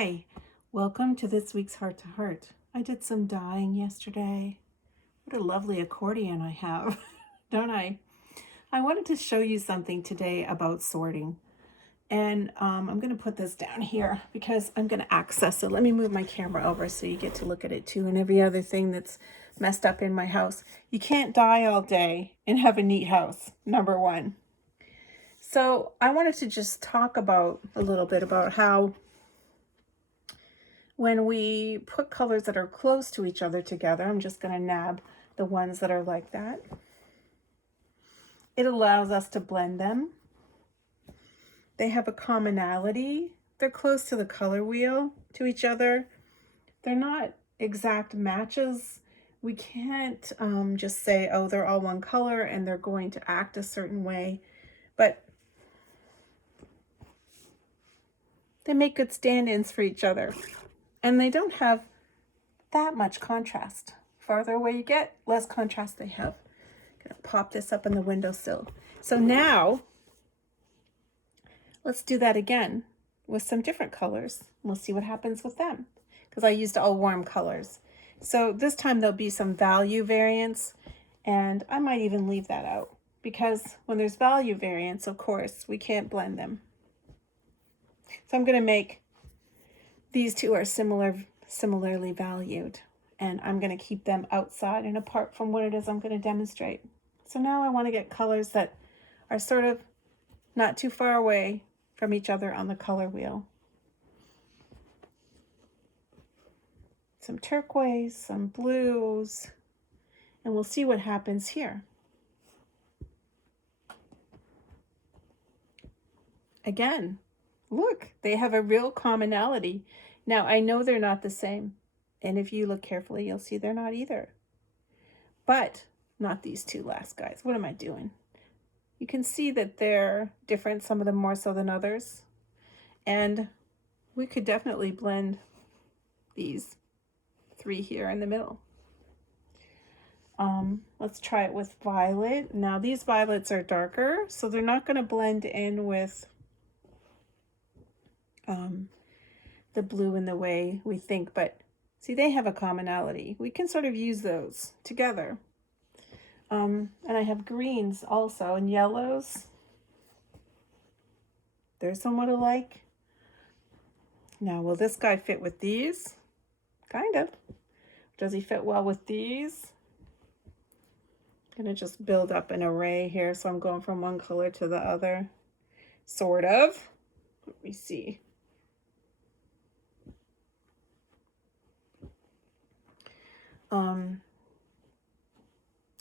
Hi, welcome to this week's Heart to Heart. I did some dyeing yesterday. What a lovely accordion I have, don't I? I wanted to show you something today about sorting. And I'm going to put this down here because I'm going to access it. Let me move my camera over so you get to look at it too, and every other thing that's messed up in my house. You can't dye all day and have a neat house, number one. So I wanted to just talk about a little bit about how when we put colors that are close to each other together, I'm just going to nab the ones that are like that. It allows us to blend them. They have a commonality. They're close to the color wheel to each other. They're not exact matches. We can't just say, oh, they're all one color and they're going to act a certain way. But they make good stand-ins for each other. And they don't have that much contrast. Farther away you get, less contrast they have. I'm gonna pop this up on the windowsill. So now, let's do that again with some different colors. We'll see what happens with them, because I used all warm colors. So this time there'll be some value variance, and I might even leave that out, because when there's value variance, of course, we can't blend them. So I'm gonna make these two are similarly valued, and I'm going to keep them outside and apart from what it is I'm going to demonstrate. So now I want to get colors that are sort of not too far away from each other on the color wheel. Some turquoise, some blues, and we'll see what happens here. Again, look, they have a real commonality. Now, I know they're not the same, and if you look carefully, you'll see they're not either. But not these two last guys. What am I doing? You can see that they're different, some of them more so than others. And we could definitely blend these three here in the middle. Let's try it with violet. Now, these violets are darker, so they're not going to blend in with the blue in the way we think, but see, they have a commonality. We can sort of use those together. And I have greens also, and yellows. They're somewhat alike. Now, will this guy fit with these? Kind of. Does he fit well with these? I'm gonna just build up an array here, so I'm going from one color to the other. Sort of. Let me see.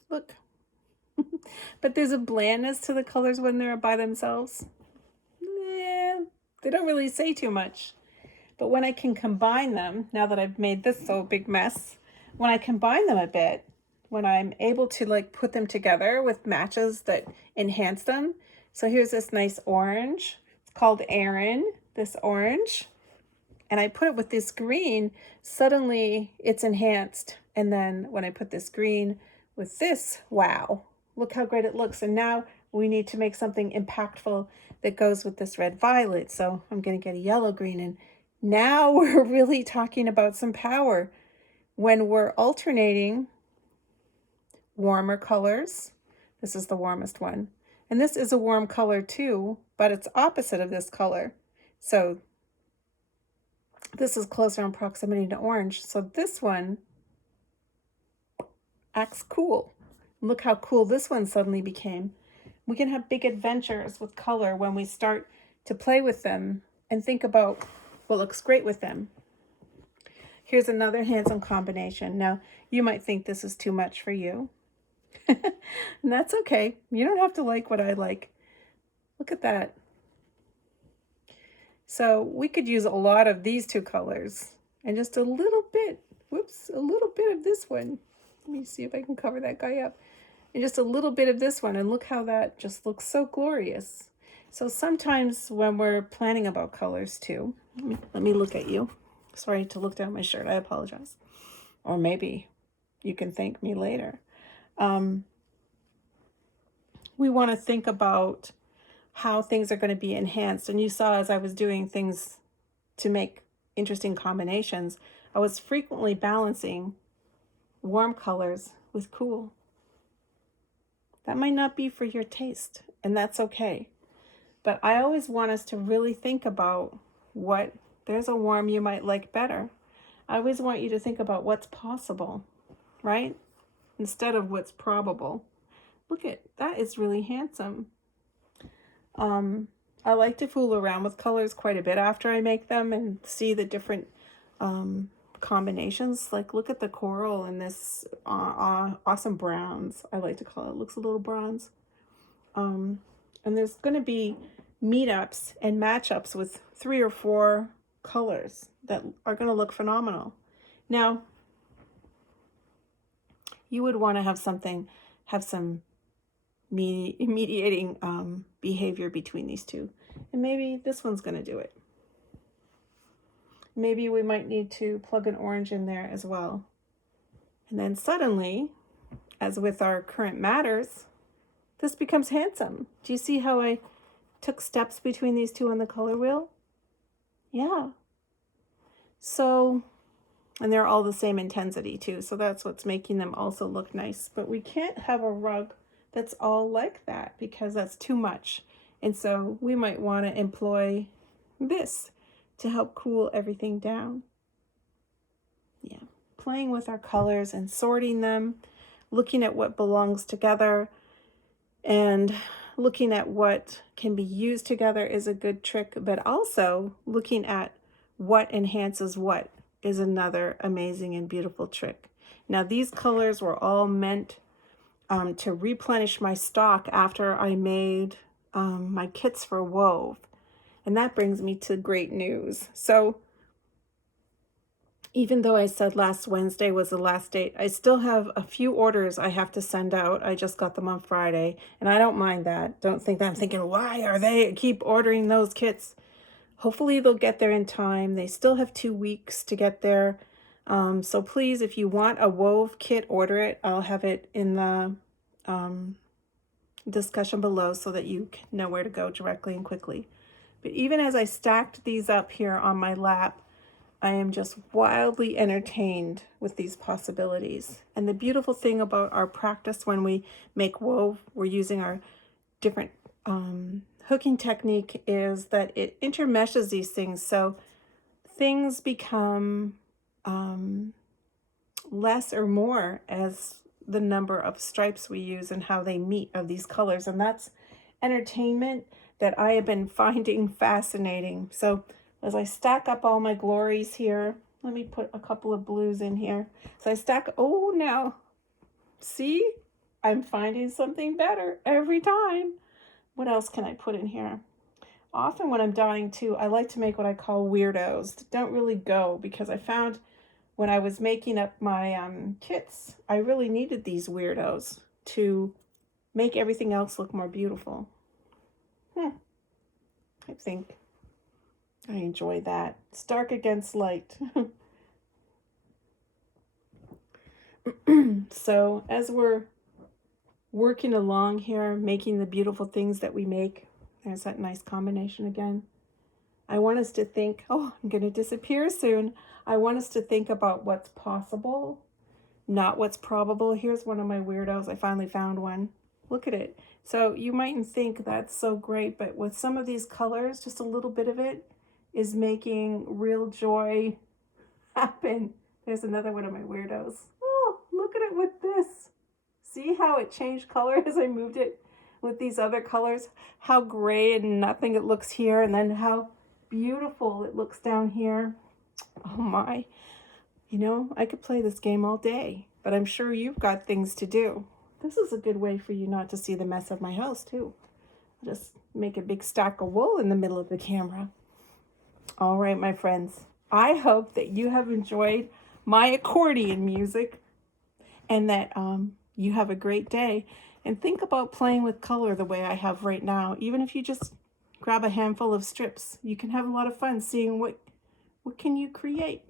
Look. But there's a blandness to the colors when they're by themselves. They don't really say too much. But when I can combine them, now that I've made this so big mess, when I combine them a bit, when I'm able to like put them together with matches that enhance them. So here's this nice orange. It's called Aaron, this orange. And I put it with this green, suddenly it's enhanced. And then when I put this green with this, wow, look how great it looks. And now we need to make something impactful that goes with this red violet. So I'm going to get a yellow green. And now we're really talking about some power when we're alternating warmer colors. This is the warmest one. And this is a warm color too, but it's opposite of this color. So this is closer in proximity to orange. So this one acts cool. Look how cool this one suddenly became. We can have big adventures with color when we start to play with them and think about what looks great with them. Here's another handsome combination. Now, you might think this is too much for you. And that's okay. You don't have to like what I like. Look at that. So we could use a lot of these two colors and just a little bit, a little bit of this one. Let me see if I can cover that guy up. And just a little bit of this one, and look how that just looks so glorious. So sometimes when we're planning about colors too, let me look at you. Sorry to look down my shirt, I apologize. Or maybe you can thank me later. We want to think about how things are going to be enhanced. And you saw as I was doing things to make interesting combinations, I was frequently balancing warm colors with cool. That might not be for your taste, and that's okay. But I always want us to really think about what, there's a warm you might like better. I always want you to think about what's possible, right? Instead of what's probable. Look at, that is really handsome. I like to fool around with colors quite a bit after I make them and see the different combinations. Like look at the coral and this awesome bronze, I like to call it. Looks a little bronze. And there's going to be meetups and matchups with 3 or 4 colors that are going to look phenomenal. Now, you would want to have something, have some mediating behavior between these two. And maybe this one's going to do it. Maybe we might need to plug an orange in there as well. And then suddenly, as with our current matters, this becomes handsome. Do you see how I took steps between these two on the color wheel? Yeah. So, and they're all the same intensity too. So that's what's making them also look nice. But we can't have a rug that's all like that because that's too much. And so we might want to employ this to help cool everything down. Yeah, playing with our colors and sorting them, looking at what belongs together and looking at what can be used together is a good trick, but also looking at what enhances what is another amazing and beautiful trick. Now these colors were all meant to replenish my stock after I made my kits for Wove. And that brings me to great news. So even though I said last Wednesday was the last date, I still have a few orders I have to send out. I just got them on Friday, and I don't mind that. Don't think that I'm thinking, why are they keep ordering those kits? Hopefully they'll get there in time. They still have 2 weeks to get there. So please, if you want a Wove kit, order it. I'll have it in the discussion below so that you know where to go directly and quickly. But even as I stacked these up here on my lap, I am just wildly entertained with these possibilities. And the beautiful thing about our practice when we make Wove, we're using our different hooking technique, is that it intermeshes these things. So things become less or more as the number of stripes we use and how they meet of these colors. And that's entertainment that I have been finding fascinating. So as I stack up all my glories here, let me put a couple of blues in here. So I stack, oh, now, see, I'm finding something better every time. What else can I put in here? Often when I'm dyeing too, I like to make what I call weirdos that don't really go, because I found when I was making up my kits, I really needed these weirdos to make everything else look more beautiful. I think I enjoy that. It's dark against light. So as we're working along here, making the beautiful things that we make, there's that nice combination again. I want us to think, oh, I'm going to disappear soon. I want us to think about what's possible, not what's probable. Here's one of my weirdos. I finally found one. Look at it. So you mightn't think that's so great, but with some of these colors, just a little bit of it is making real joy happen. There's another one of my weirdos. Oh, look at it with this. See how it changed color as I moved it with these other colors? How gray and nothing it looks here, and then how beautiful it looks down here. Oh my. You know, I could play this game all day, but I'm sure you've got things to do. This is a good way for you not to see the mess of my house too. I'll just make a big stack of wool in the middle of the camera. All right, my friends, I hope that you have enjoyed my accordion music and that you have a great day. And think about playing with color the way I have right now. Even if you just grab a handful of strips, you can have a lot of fun seeing what can you create.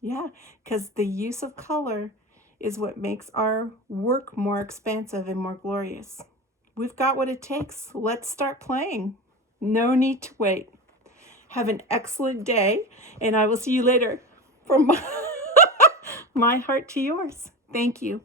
Yeah, because the use of color is what makes our work more expansive and more glorious. We've got what it takes. Let's start playing. No need to wait. Have an excellent day, and I will see you later. From my heart to yours. Thank you.